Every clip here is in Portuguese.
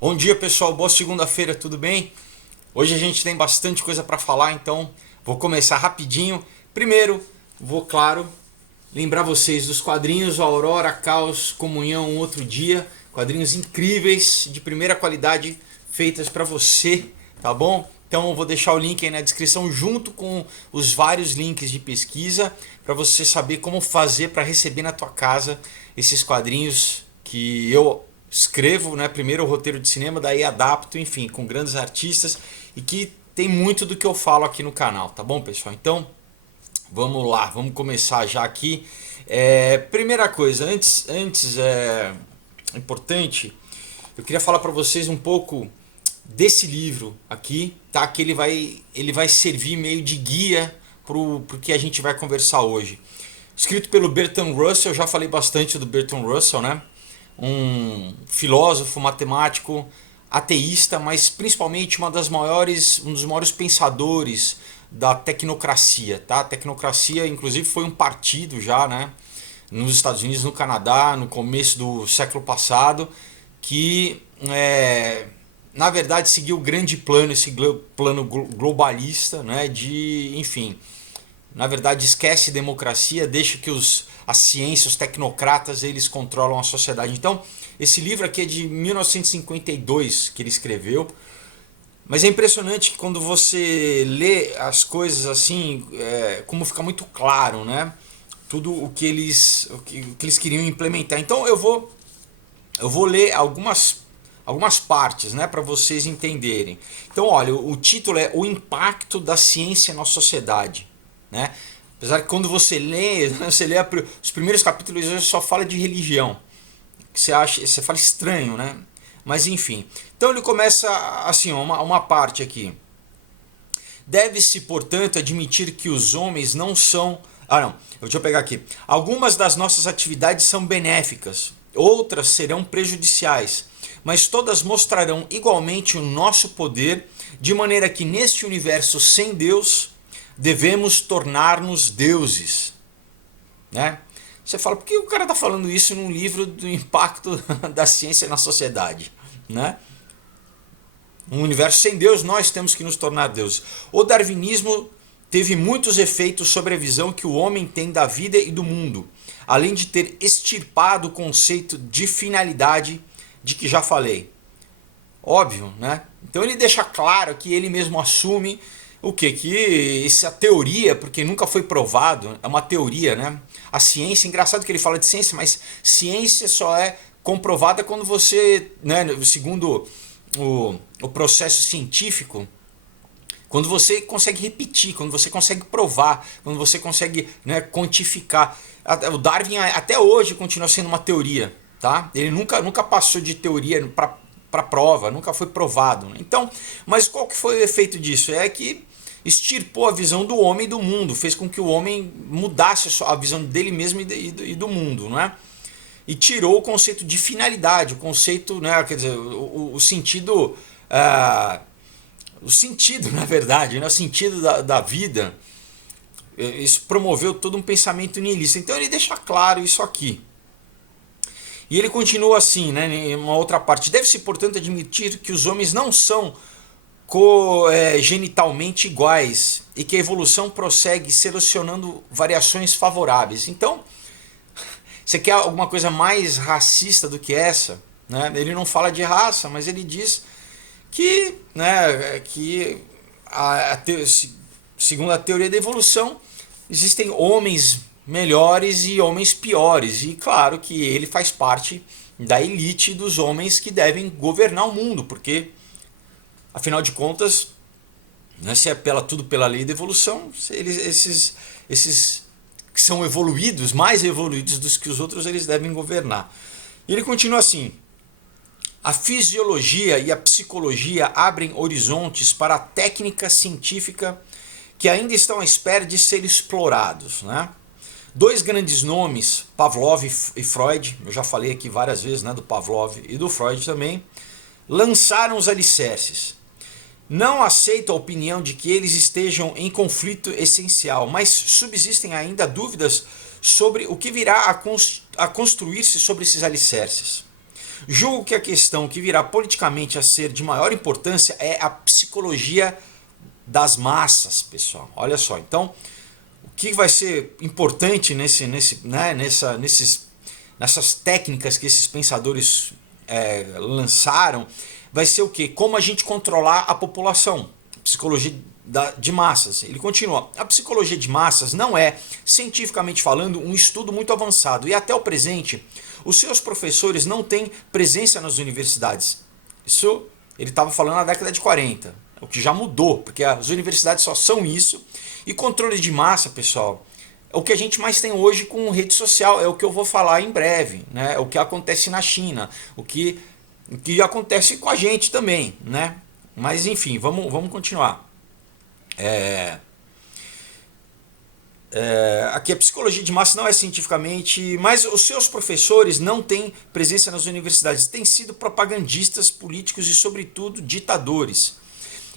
Bom dia, pessoal, boa segunda-feira, tudo bem? Hoje a gente tem bastante coisa para falar, então vou começar rapidinho. Primeiro, vou, claro, lembrar vocês dos quadrinhos Aurora, Caos, Comunhão, Um Outro Dia. Quadrinhos incríveis, de primeira qualidade, feitas para você, tá bom? Então eu vou deixar o link aí na descrição junto com os vários links de pesquisa para você saber como fazer para receber na tua casa esses quadrinhos que eu escrevo, né, primeiro o roteiro de cinema, daí adapto, enfim, com grandes artistas e que tem muito do que eu falo aqui no canal, tá bom, pessoal? Então, vamos lá, vamos começar já aqui. Primeira coisa, antes importante, eu queria falar para vocês um pouco desse livro aqui, tá? Que ele vai servir meio de guia pro que a gente vai conversar hoje. Escrito pelo Bertrand Russell, eu já falei bastante do Bertrand Russell, né? Um filósofo, matemático, ateísta, mas principalmente um dos maiores pensadores da tecnocracia, tá? A tecnocracia, inclusive, foi um partido já, né? Nos Estados Unidos, no Canadá, no começo do século passado, que na verdade seguiu o grande plano, esse plano globalista, né? De, enfim, na verdade esquece democracia, deixa que a ciência, os tecnocratas, eles controlam a sociedade. Então, esse livro aqui é de 1952 que ele escreveu, mas é impressionante que quando você lê as coisas assim, como fica muito claro, né? Tudo o que eles queriam implementar. Então eu vou ler algumas partes, né, para vocês entenderem. Então, olha, o título é O Impacto da Ciência na Sociedade, né? Apesar que quando você lê, você lê os primeiros capítulos, só fala de religião, que você fala estranho, né? Mas enfim. Então ele começa assim, uma parte aqui. Deve-se, portanto, admitir que os homens não são. Ah, não. Deixa eu pegar aqui. Algumas das nossas atividades são benéficas, outras serão prejudiciais, mas todas mostrarão igualmente o nosso poder, de maneira que neste universo sem Deus devemos tornar-nos deuses, né? Você fala, por que o cara está falando isso num livro do impacto da ciência na sociedade, né? Um universo sem Deus, nós temos que nos tornar deuses. O darwinismo teve muitos efeitos sobre a visão que o homem tem da vida e do mundo, além de ter extirpado o conceito de finalidade de que já falei. Óbvio, né? Então ele deixa claro que ele mesmo assume o quê? Que essa teoria, porque nunca foi provado, é uma teoria, né? A ciência, engraçado que ele fala de ciência, mas ciência só é comprovada quando você, né, segundo o processo científico, quando você consegue repetir, quando você consegue provar, quando você consegue, né, quantificar. O Darwin até hoje continua sendo uma teoria, tá? Ele nunca passou de teoria para prova, nunca foi provado. Né? Então, mas qual que foi o efeito disso? É que extirpou a visão do homem e do mundo, fez com que o homem mudasse a visão dele mesmo e do mundo, não é? E tirou o conceito de finalidade, o conceito, né, quer dizer, o sentido, o sentido, na verdade, né, o sentido da vida. Isso promoveu todo um pensamento niilista. Então ele deixa claro isso aqui. E ele continua assim, né, em uma outra parte. Deve-se, portanto, admitir que os homens não são genitalmente iguais e que a evolução prossegue selecionando variações favoráveis. Então, você quer alguma coisa mais racista do que essa? Né? Ele não fala de raça, mas ele diz que, né, que segundo a teoria da evolução, existem homens melhores e homens piores. E claro que ele faz parte da elite dos homens que devem governar o mundo, porque, afinal de contas, né, se é tudo pela lei da evolução, esses que são evoluídos, mais evoluídos do que os outros, eles devem governar. E ele continua assim: a fisiologia e a psicologia abrem horizontes para a técnica científica que ainda estão à espera de ser explorados, né? Dois grandes nomes, Pavlov e Freud, eu já falei aqui várias vezes, né, do Pavlov e do Freud também, lançaram os alicerces. Não aceito a opinião de que eles estejam em conflito essencial, mas subsistem ainda dúvidas sobre o que virá a construir-se sobre esses alicerces. Julgo que a questão que virá politicamente a ser de maior importância é a psicologia das massas, pessoal. Olha só, então, o que vai ser importante nessas técnicas que esses pensadores lançaram, vai ser o quê? Como a gente controlar a população. Psicologia de massas. Ele continua: a psicologia de massas não é, cientificamente falando, um estudo muito avançado e até o presente os seus professores não têm presença nas universidades. Isso ele estava falando na década de 40, o que já mudou, porque as universidades só são isso. E controle de massa, pessoal, é o que a gente mais tem hoje com rede social, é o que eu vou falar em breve, né? É o que acontece na China, o que acontece com a gente também, né? Mas enfim, vamos continuar. Aqui a psicologia de massa não é cientificamente, mas os seus professores não têm presença nas universidades, têm sido propagandistas políticos e, sobretudo, ditadores.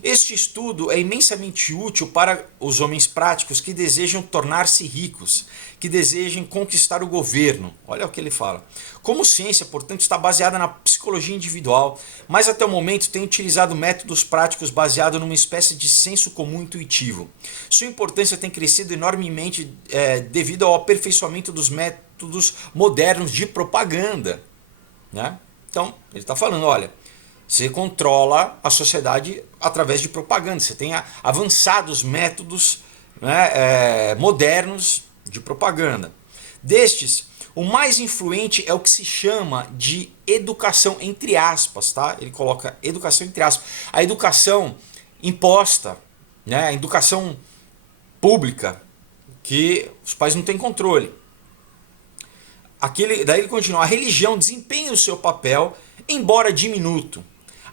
Este estudo é imensamente útil para os homens práticos que desejam tornar-se ricos, que desejam conquistar o governo. Olha o que ele fala. Como ciência, portanto, está baseada na psicologia individual, mas até o momento tem utilizado métodos práticos baseados numa espécie de senso comum intuitivo. Sua importância tem crescido enormemente devido ao aperfeiçoamento dos métodos modernos de propaganda, né? Então, ele está falando, olha, você controla a sociedade através de propaganda. Você tem avançados métodos, né, modernos de propaganda. Destes, o mais influente é o que se chama de educação entre aspas, tá? Ele coloca educação entre aspas. A educação imposta, né, a educação pública, que os pais não têm controle. Daí ele continua: a religião desempenha o seu papel, embora diminuto.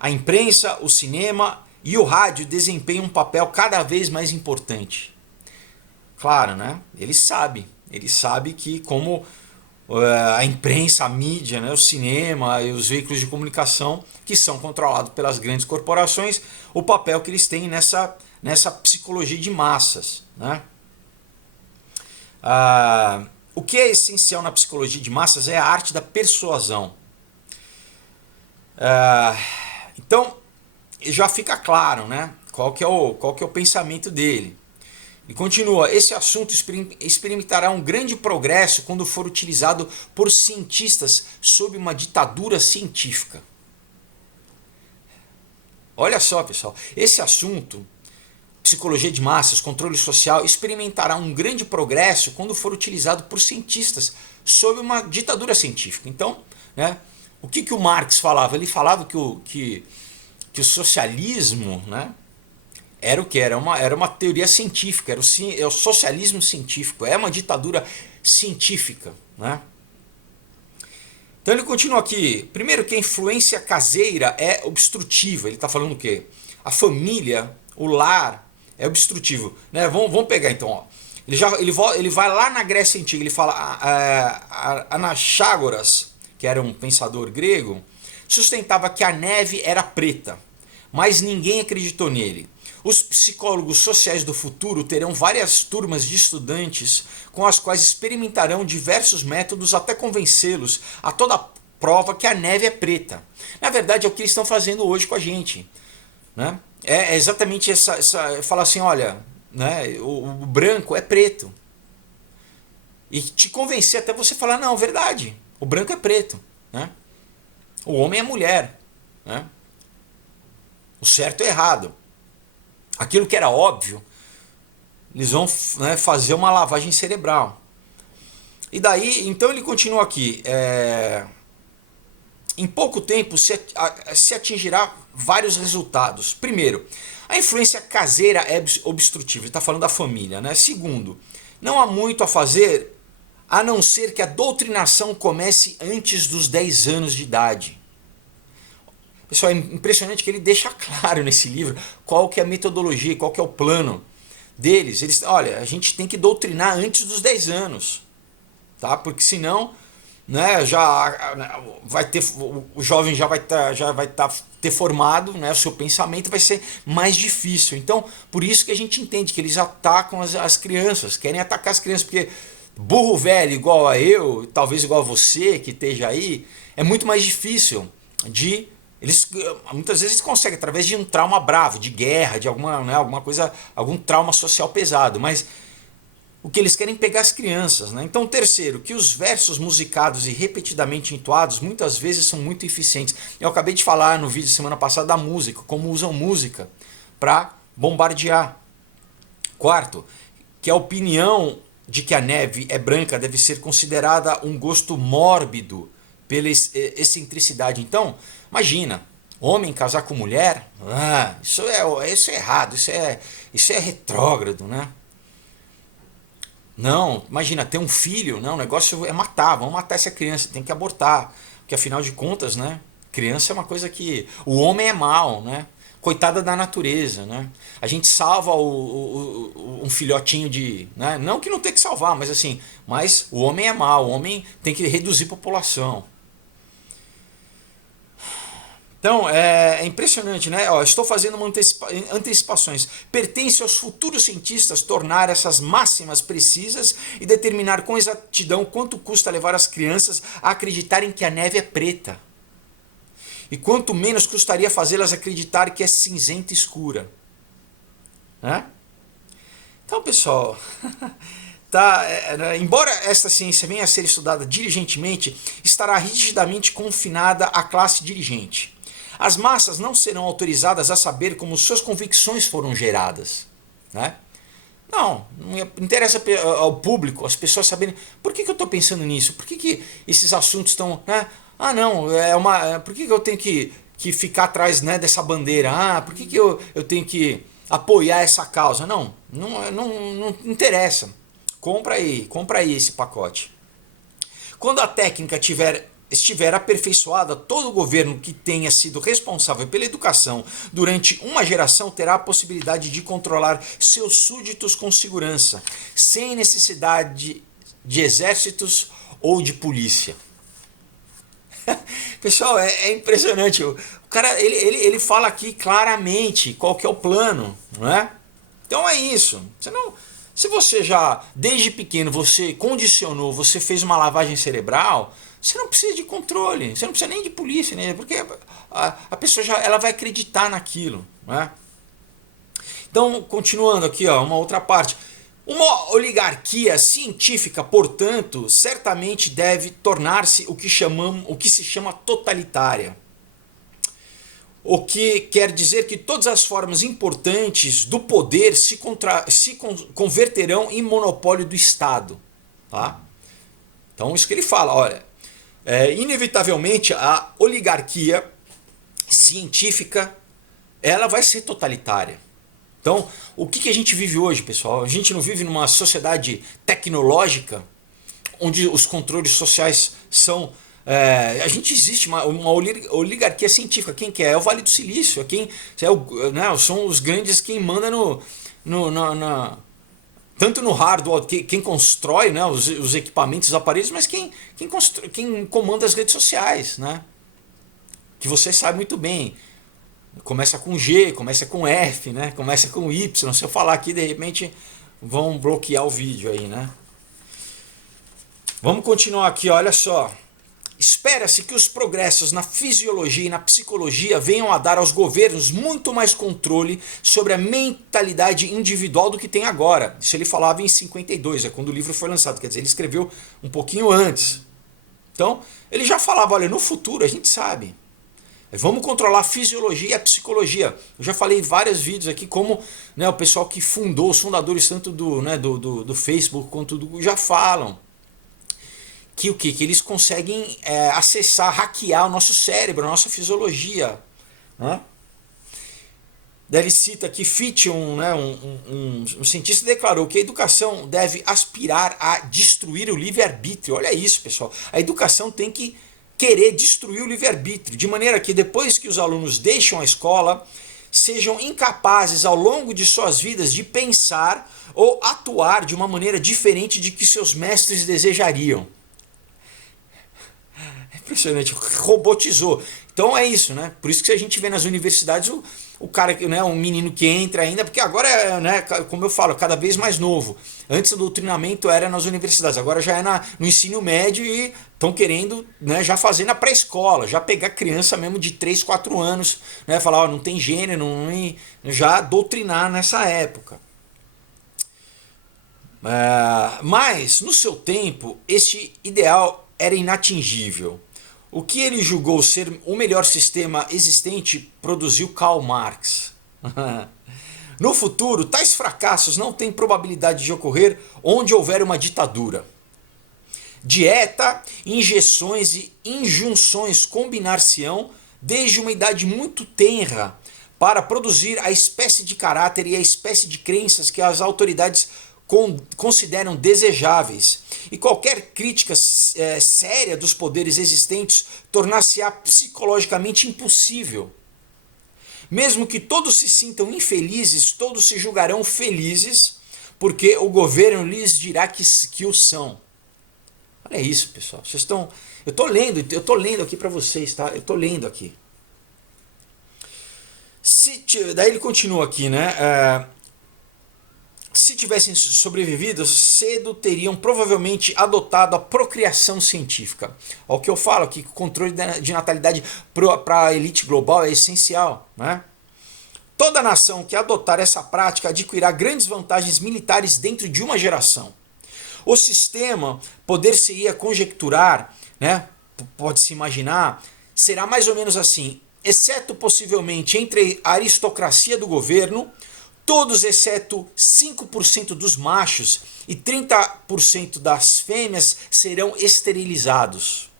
A imprensa, o cinema e o rádio desempenham um papel cada vez mais importante. Claro, né? Ele sabe que como a imprensa, a mídia, né, o cinema e os veículos de comunicação, que são controlados pelas grandes corporações, o papel que eles têm nessa psicologia de massas, né? O que é essencial na psicologia de massas é a arte da persuasão. Então, já fica claro, né, qual que é o pensamento dele. E continua: esse assunto experimentará um grande progresso quando for utilizado por cientistas sob uma ditadura científica. Olha só, pessoal, esse assunto, psicologia de massas, controle social, experimentará um grande progresso quando for utilizado por cientistas sob uma ditadura científica. Então, né, o que o Marx falava? Ele falava que o socialismo, né, era o que? Era uma teoria científica, era o socialismo científico, é uma ditadura científica, né? Então ele continua aqui: primeiro, que a influência caseira é obstrutiva. Ele está falando o quê? A família, o lar é obstrutivo, né? Vamos pegar então, ó. Ele vai lá na Grécia Antiga, ele fala Anaxágoras, que era um pensador grego, sustentava que a neve era preta, mas ninguém acreditou nele. Os psicólogos sociais do futuro terão várias turmas de estudantes com as quais experimentarão diversos métodos até convencê-los a toda prova que a neve é preta. Na verdade, é o que eles estão fazendo hoje com a gente, né? É exatamente essa fala assim, olha, né, o branco é preto. E te convencer até você falar: não, verdade, o branco é preto, né? O homem é mulher, né? O certo é errado. Aquilo que era óbvio, eles vão, né, fazer uma lavagem cerebral. E daí, então ele continua aqui: em pouco tempo se atingirá vários resultados. Primeiro, a influência caseira é obstrutiva. Ele está falando da família, né? Segundo, não há muito a fazer a não ser que a doutrinação comece antes dos 10 anos de idade. Pessoal, é impressionante que ele deixa claro nesse livro qual que é a metodologia, qual que é o plano deles. Olha, a gente tem que doutrinar antes dos 10 anos, tá? Porque senão, né, já vai ter, o jovem já vai ter formado, né, o seu pensamento vai ser mais difícil. Então, por isso que a gente entende que eles atacam as crianças, querem atacar as crianças, porque burro velho igual a eu, talvez igual a você que esteja aí, é muito mais difícil de... Eles muitas vezes conseguem, através de um trauma bravo, de guerra, de alguma, né, alguma coisa, algum trauma social pesado, mas o que eles querem é pegar as crianças, né? Então, terceiro, que os versos musicados e repetidamente entoados muitas vezes são muito eficientes. Eu acabei de falar no vídeo semana passada da música, como usam música para bombardear. Quarto, que a opinião de que a neve é branca deve ser considerada um gosto mórbido pela excentricidade. Então, imagina, homem casar com mulher, isso é errado, isso é retrógrado, né? Não, imagina, ter um filho, não, o negócio é matar, vamos matar essa criança, tem que abortar, porque afinal de contas, né, criança é uma coisa que, o homem é mau, né, coitada da natureza, né, a gente salva um filhotinho de, né, não que não tem que salvar, mas assim, mas o homem é mau, o homem tem que reduzir a população. Então, é impressionante, né? Ó, estou fazendo uma antecipações. Pertence aos futuros cientistas tornar essas máximas precisas e determinar com exatidão quanto custa levar as crianças a acreditarem que a neve é preta. E quanto menos custaria fazê-las acreditar que é cinzenta e escura. Né? Então, pessoal... embora esta ciência venha a ser estudada diligentemente, estará rigidamente confinada à classe dirigente. As massas não serão autorizadas a saber como suas convicções foram geradas. Né? Não interessa ao público, as pessoas saberem por que eu estou pensando nisso, por que esses assuntos estão... Né? Ah, não, por que eu tenho que ficar atrás, né, dessa bandeira? Ah, por que eu tenho que apoiar essa causa? Não interessa. Compra aí esse pacote. Quando a técnica estiver aperfeiçoada, todo governo que tenha sido responsável pela educação durante uma geração terá a possibilidade de controlar seus súditos com segurança, sem necessidade de exércitos ou de polícia. Pessoal, é impressionante. O cara ele fala aqui claramente qual que é o plano, não é? Então é isso. Se você já, desde pequeno, você condicionou, você fez uma lavagem cerebral, você não precisa de controle, você não precisa nem de polícia, né? Porque a pessoa ela vai acreditar naquilo. Né? Então, continuando aqui, ó, uma outra parte. Uma oligarquia científica, portanto, certamente deve tornar-se o que se chama totalitária. O que quer dizer que todas as formas importantes do poder se converterão em monopólio do Estado. Tá? Então isso que ele fala, olha, inevitavelmente a oligarquia científica ela vai ser totalitária. Então o que a gente vive hoje, pessoal? A gente não vive numa sociedade tecnológica onde os controles sociais são... a gente existe uma oligarquia científica. Quem que é? É o Vale do Silício. São os grandes quem manda tanto no hardware, quem constrói, né, os equipamentos, os aparelhos, mas quem comanda as redes sociais. Né? Que você sabe muito bem. Começa com G, começa com F, né? Começa com Y. Se eu falar aqui, de repente vão bloquear o vídeo aí. Né? Vamos continuar aqui, olha só. Espera-se que os progressos na fisiologia e na psicologia venham a dar aos governos muito mais controle sobre a mentalidade individual do que tem agora. Isso ele falava em 52, é quando o livro foi lançado, quer dizer, ele escreveu um pouquinho antes. Então, ele já falava, olha, no futuro a gente sabe. Vamos controlar a fisiologia e a psicologia. Eu já falei em vários vídeos aqui como, né, o pessoal que fundou, os fundadores tanto do Facebook quanto já falam. Que eles conseguem acessar, hackear o nosso cérebro, a nossa fisiologia. Né? Daí ele cita que Fichte, um cientista, declarou que a educação deve aspirar a destruir o livre-arbítrio. Olha isso, pessoal. A educação tem que querer destruir o livre-arbítrio, de maneira que depois que os alunos deixam a escola, sejam incapazes ao longo de suas vidas de pensar ou atuar de uma maneira diferente de que seus mestres desejariam. Impressionante, robotizou. Então é isso, né? Por isso que a gente vê nas universidades o cara, né, um menino que entra ainda, porque agora é, né, como eu falo, cada vez mais novo. Antes o doutrinamento era nas universidades, agora já é no ensino médio e estão querendo, né, já fazer na pré-escola, já pegar criança mesmo de 3, 4 anos, né, falar, ó, não tem gênero, já doutrinar nessa época. Mas, no seu tempo, este ideal era inatingível. O que ele julgou ser o melhor sistema existente produziu Karl Marx. No futuro, tais fracassos não têm probabilidade de ocorrer onde houver uma ditadura. Dieta, injeções e injunções combinar-se-ão desde uma idade muito tenra para produzir a espécie de caráter e a espécie de crenças que as autoridades consideram desejáveis, e qualquer crítica séria dos poderes existentes tornar-se-á psicologicamente impossível. Mesmo que todos se sintam infelizes, todos se julgarão felizes, porque o governo lhes dirá que o são. Olha isso, pessoal. Vocês estão. Eu estou lendo aqui para vocês, tá? Eu estou lendo aqui. Daí ele continua aqui, né? Se tivessem sobrevivido, cedo teriam provavelmente adotado a procriação científica. O que eu falo aqui, que o controle de natalidade para a elite global é essencial, né? Toda nação que adotar essa prática adquirirá grandes vantagens militares dentro de uma geração. O sistema, poder-se-ia conjecturar, né? Pode-se imaginar, será mais ou menos assim, exceto possivelmente entre a aristocracia do governo, todos exceto 5% dos machos e 30% das fêmeas serão esterilizados.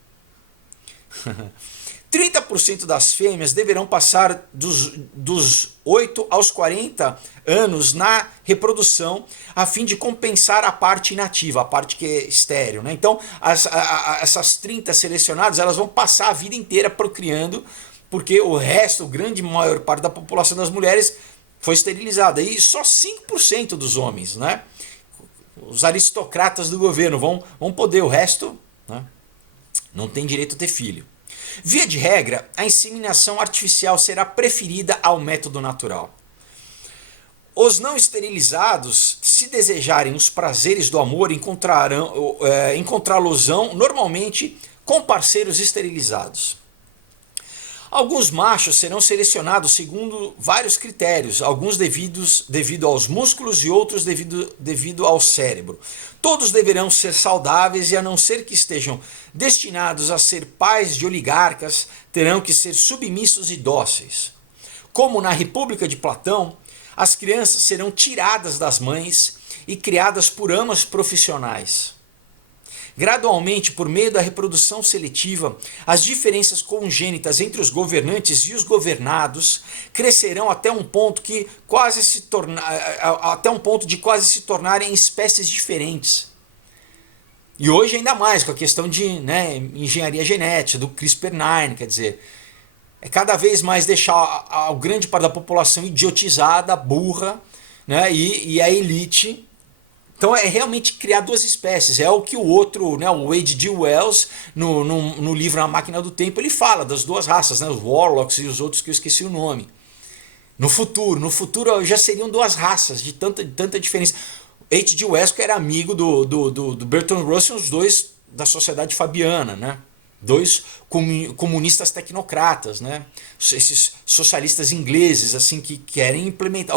30% das fêmeas deverão passar dos 8 aos 40 anos na reprodução, a fim de compensar a parte inativa, a parte que é estéril, né? Então, essas 30 selecionadas, elas vão passar a vida inteira procriando, porque o resto, a grande maior parte da população das mulheres foi esterilizada. E só 5% dos homens, né? Os aristocratas do governo vão poder, o resto, né, não tem direito a ter filho. Via de regra, a inseminação artificial será preferida ao método natural. Os não esterilizados, se desejarem os prazeres do amor, encontrá-los-ão normalmente com parceiros esterilizados. Alguns machos serão selecionados segundo vários critérios, alguns devido aos músculos e outros devido ao cérebro. Todos deverão ser saudáveis e, a não ser que estejam destinados a ser pais de oligarcas, terão que ser submissos e dóceis. Como na República de Platão, as crianças serão tiradas das mães e criadas por amas profissionais. Gradualmente, por meio da reprodução seletiva, as diferenças congênitas entre os governantes e os governados crescerão até um ponto de quase se tornarem espécies diferentes. E hoje ainda mais com a questão de, né, engenharia genética, do CRISPR-9, quer dizer, é cada vez mais deixar a grande parte da população idiotizada, burra, né, e a elite. Então é realmente criar duas espécies. É o que o outro, né, o H.G. Wells, no livro A Máquina do Tempo, ele fala das duas raças, né, os Warlocks e os outros que eu esqueci o nome. No futuro já seriam duas raças de tanta diferença. H.G. Wells, que era amigo do Bertrand Russell, os dois da Sociedade Fabiana, né? Dois comunistas tecnocratas, né? Esses socialistas ingleses assim que querem implementar,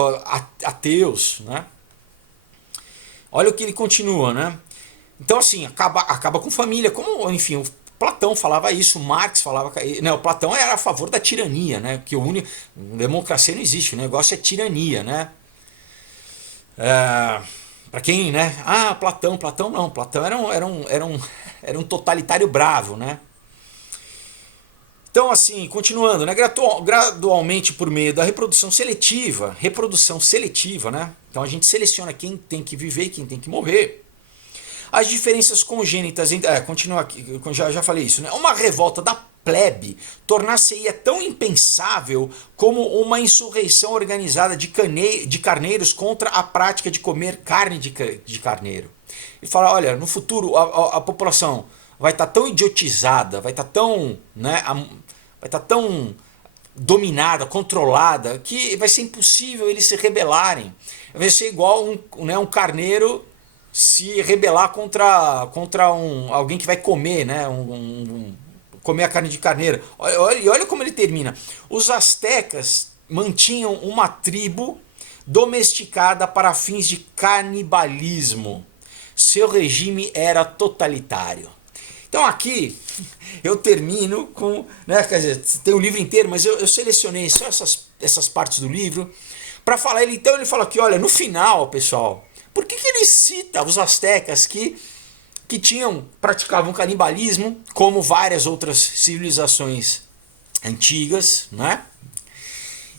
ateus, né? Olha o que ele continua, né? Então, assim, acaba com família. Como, enfim, o Platão falava isso, Marx falava... Né, o Platão era a favor da tirania, né? Porque democracia não existe, o negócio é tirania, né? Para quem, né? Platão não. Platão era um totalitário bravo, né? Então, assim, continuando, né? Gradualmente por meio da reprodução seletiva, né? Então a gente seleciona quem tem que viver e quem tem que morrer. As diferenças congênitas, continua aqui, já falei isso, né? Uma revolta da plebe tornar-se-ia tão impensável como uma insurreição organizada de carneiros contra a prática de comer carne de carneiro. Ele fala, olha, no futuro a população vai estar tão idiotizada, vai estar tão, né, vai estar tão dominada, controlada, que vai ser impossível eles se rebelarem. Vai ser igual um carneiro se rebelar contra alguém que vai comer, né? Comer a carne de carneiro. Olha como ele termina. Os astecas mantinham uma tribo domesticada para fins de canibalismo. Seu regime era totalitário. Então aqui eu termino com, né, quer dizer, tem o livro inteiro, mas eu selecionei só essas partes do livro para falar. Então ele fala aqui, olha, no final, pessoal, por que ele cita os astecas que praticavam canibalismo, como várias outras civilizações antigas, né?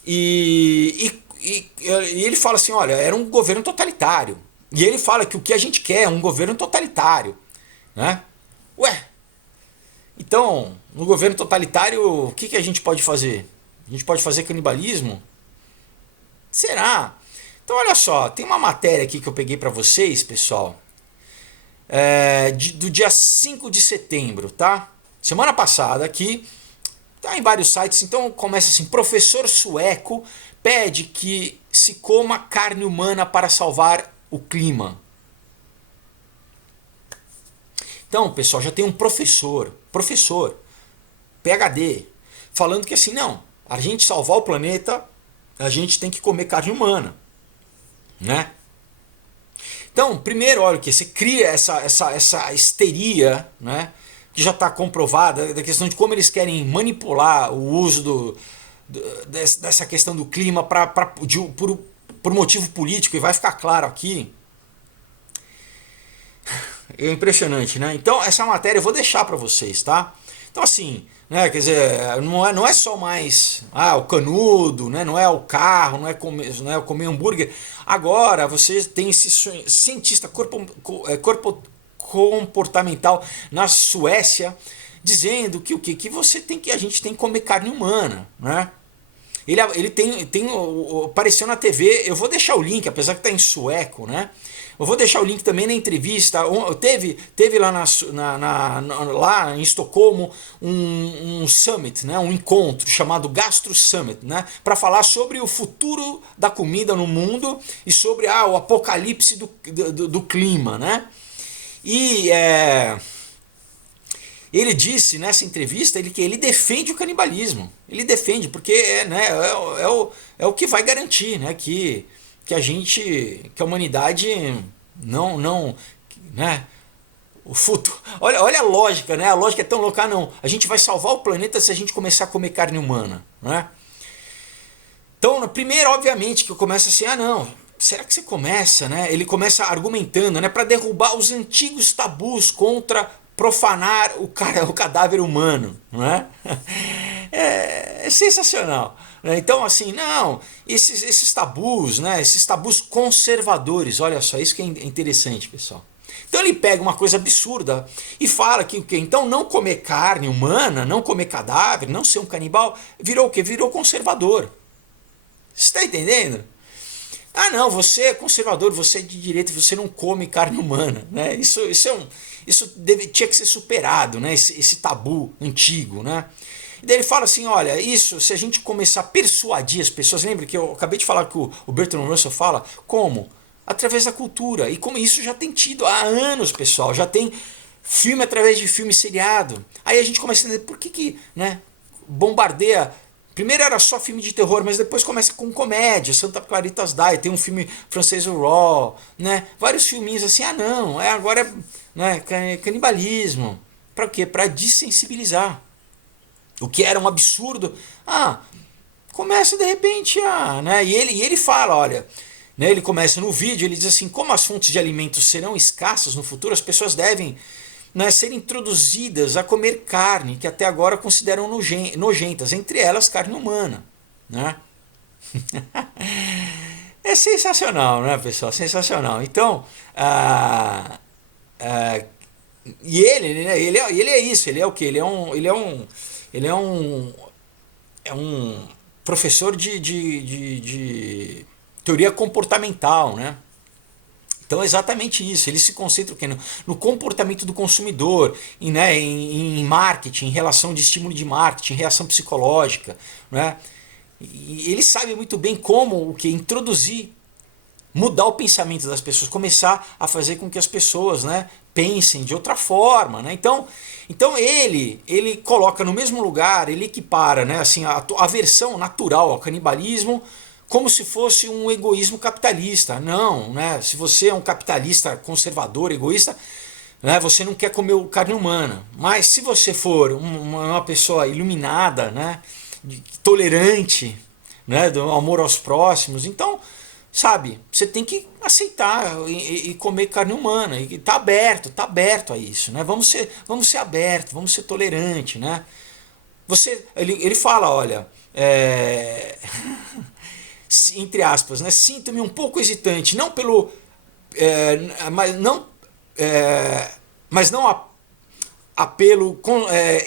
E ele fala assim, olha, era um governo totalitário. E ele fala que o que a gente quer é um governo totalitário, né? Ué, então, no governo totalitário, o que a gente pode fazer? A gente pode fazer canibalismo? Será? Então, olha só, tem uma matéria aqui que eu peguei para vocês, pessoal, do dia 5 de setembro, tá? Semana passada aqui, tá em vários sites, então começa assim, professor sueco pede que se coma carne humana para salvar o clima. Então, pessoal, já tem um professor, PhD, falando que assim, não, a gente salvar o planeta, a gente tem que comer carne humana, né? Então, primeiro, olha que você cria essa histeria, né, que já está comprovada, da questão de como eles querem manipular o uso dessa questão do clima por motivo político, e vai ficar claro aqui. É impressionante, né? Então, essa matéria eu vou deixar para vocês, tá? Então, assim, né, quer dizer, não é só mais o canudo, né, não é o carro, não é comer hambúrguer. Agora, você tem esse cientista comportamental na Suécia dizendo que a gente tem que comer carne humana, né? Ele apareceu na TV, eu vou deixar o link, apesar que está em sueco, né? Eu vou deixar o link também na entrevista. Teve lá, lá em Estocolmo um summit, né? Um encontro chamado Gastro Summit, né? Para falar sobre o futuro da comida no mundo e sobre o apocalipse do clima, né? E ele disse nessa entrevista que ele defende o canibalismo. Ele defende, porque é o que vai garantir, né, que a humanidade não, né, o futuro. Olha a lógica, né? A lógica é tão louca, não. A gente vai salvar o planeta se a gente começar a comer carne humana, né? Então, primeiro, obviamente, que eu começo assim, não, será que você começa, né? Ele começa argumentando, né, para derrubar os antigos tabus contra profanar o cadáver humano, não é? É sensacional. Então, assim, não, esses tabus, né, esses tabus conservadores, olha só, isso que é interessante, pessoal. Então ele pega uma coisa absurda e fala que então não comer carne humana, não comer cadáver, não ser um canibal, virou o quê? Virou conservador. Você está entendendo? Não, você é conservador, você é de direita, você não come carne humana, né? Isso tinha que ser superado, né? Esse tabu antigo, né? E daí ele fala assim, olha, isso, se a gente começar a persuadir as pessoas, lembra que eu acabei de falar que o Bertrand Russell fala, como? Através da cultura, e como isso já tem tido há anos, pessoal, já tem filme através de filme seriado. Aí a gente começa a entender por que né, bombardeia. Primeiro era só filme de terror, mas depois começa com comédia, Santa Claritas Diet, tem um filme francês, o Raw, né? Vários filminhos assim, não, agora né, canibalismo. Para quê? Para dessensibilizar. O que era um absurdo. Começa de repente né? E ele fala, olha, né, ele começa no vídeo, ele diz assim, como as fontes de alimentos serão escassas no futuro, as pessoas devem, né, ser introduzidas a comer carne que até agora consideram nojentas, entre elas carne humana, né? É sensacional, né, pessoal? Sensacional. Então, e ele, né, ele é isso, ele é o quê? Ele é um professor de teoria comportamental, né? Então é exatamente isso, eles se concentram no comportamento do consumidor, né, em marketing, em relação de estímulo de marketing, reação psicológica. Né? E eles sabem muito bem como o que introduzir, mudar o pensamento das pessoas, começar a fazer com que as pessoas, né, pensem de outra forma. Né? Então ele coloca no mesmo lugar, ele equipara, né, assim, a versão natural ao canibalismo como se fosse um egoísmo capitalista. Não, né? Se você é um capitalista conservador, egoísta, né, você não quer comer carne humana. Mas se você for uma pessoa iluminada, né, tolerante, né, do amor aos próximos, então, sabe, você tem que aceitar e comer carne humana. E tá aberto a isso. Né? Vamos ser abertos, vamos ser tolerantes. Né? Ele fala, olha... entre aspas, né? Sinto-me um pouco hesitante, não pelo, mas não apelo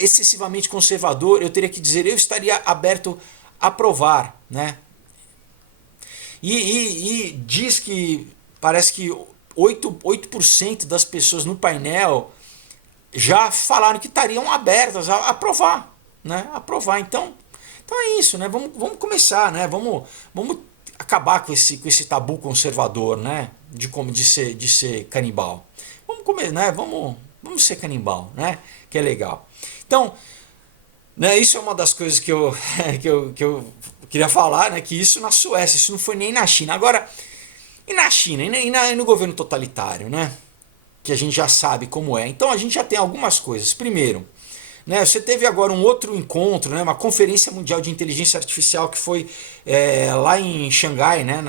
excessivamente conservador. Eu teria que dizer, eu estaria aberto a provar, né? E diz que parece que 8% das pessoas no painel já falaram que estariam abertas a provar, né? A provar. Então é isso, né? Vamos começar, né? Vamos acabar com esse tabu conservador, né? De ser canibal. Vamos comer, né? Vamos ser canibal, né? Que é legal. Então, né? Isso é uma das coisas que eu queria falar, né? Que isso na Suécia, isso não foi nem na China. Agora, e na China, e no governo totalitário, né? Que a gente já sabe como é. Então a gente já tem algumas coisas. Primeiro, né, você teve agora um outro encontro, né, uma conferência mundial de inteligência artificial que foi lá em Xangai, né,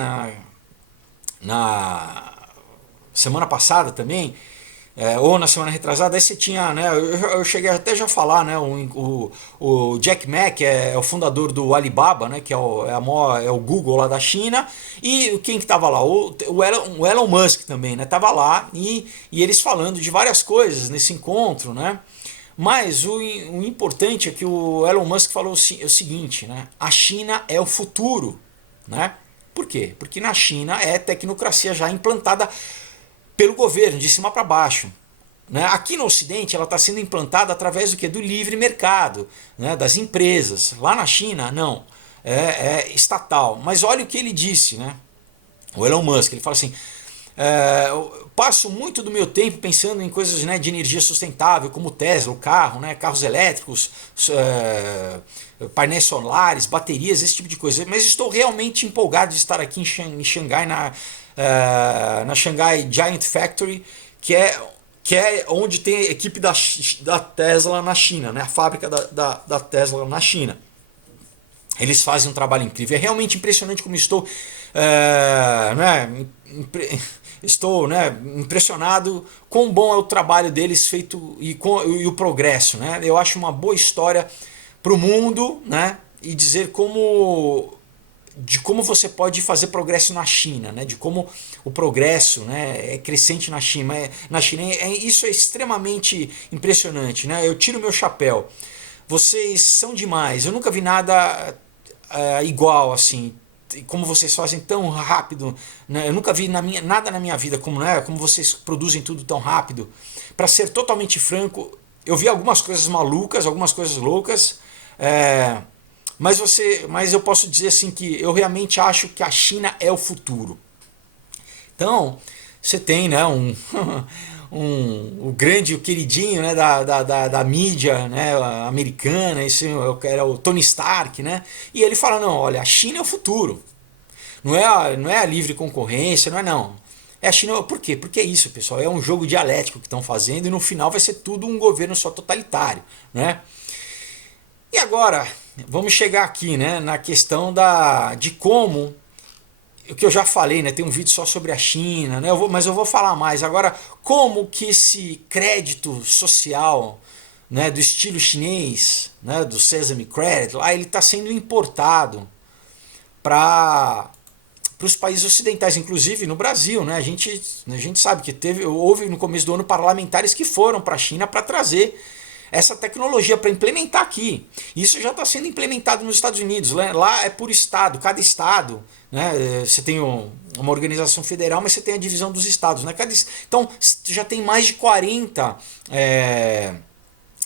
na semana passada também, ou na semana retrasada. Aí você tinha, né, eu cheguei até já a falar, né, o Jack Ma, que é o fundador do Alibaba, né, que é o Google lá da China, e quem que estava lá? O Elon Musk também, né, estava lá, e eles falando de várias coisas nesse encontro, né. Mas o importante é que o Elon Musk falou o seguinte, né? A China é o futuro. Né? Por quê? Porque na China é tecnocracia já implantada pelo governo, de cima para baixo. Né? Aqui no Ocidente ela está sendo implantada através do quê? Do livre mercado, né? Das empresas. Lá na China, não. É estatal. Mas olha o que ele disse, né? O Elon Musk, ele fala assim... eu passo muito do meu tempo pensando em coisas, né, de energia sustentável, como Tesla, o carro, né, carros elétricos, painéis solares, baterias, esse tipo de coisa. Mas estou realmente empolgado de estar aqui em Xangai, na Shanghai Giant Factory, que é onde tem a equipe da Tesla na China, né, a fábrica da Tesla na China. Eles fazem um trabalho incrível. É realmente impressionante como estou... Estou, né, impressionado quão bom é o trabalho deles feito e o progresso. Né? Eu acho uma boa história para o mundo, né, e dizer como você pode fazer progresso na China, né, de como o progresso, né, é crescente na China. Isso é extremamente impressionante. Né? Eu tiro meu chapéu. Vocês são demais. Eu nunca vi nada igual assim. Como vocês fazem tão rápido, né? Eu nunca vi nada na minha vida como, né? Como vocês produzem tudo tão rápido. Para ser totalmente franco, eu vi algumas coisas malucas, algumas coisas loucas, mas eu posso dizer assim que eu realmente acho que a China é o futuro. Então, você tem, né, o grande, o queridinho, né, da mídia, né, americana, esse era o Tony Stark, né, e ele fala, não, olha, a China é o futuro, não é a livre concorrência, não. É a China, por quê? Porque é isso, pessoal, é um jogo dialético que estão fazendo e no final vai ser tudo um governo só totalitário, né. E agora, vamos chegar aqui, né, na questão de como... O que eu já falei, né? Tem um vídeo só sobre a China, né? Mas eu vou falar mais. Agora, como que esse crédito social, né, do estilo chinês, né, do Sesame Credit, lá ele está sendo importado para os países ocidentais, inclusive no Brasil. Né? A gente sabe que houve no começo do ano parlamentares que foram para a China para trazer, essa tecnologia para implementar aqui. Isso já está sendo implementado nos Estados Unidos. Lá é por estado, cada estado, né? Você tem uma organização federal, mas você tem a divisão dos estados. Né? Então já tem mais de 40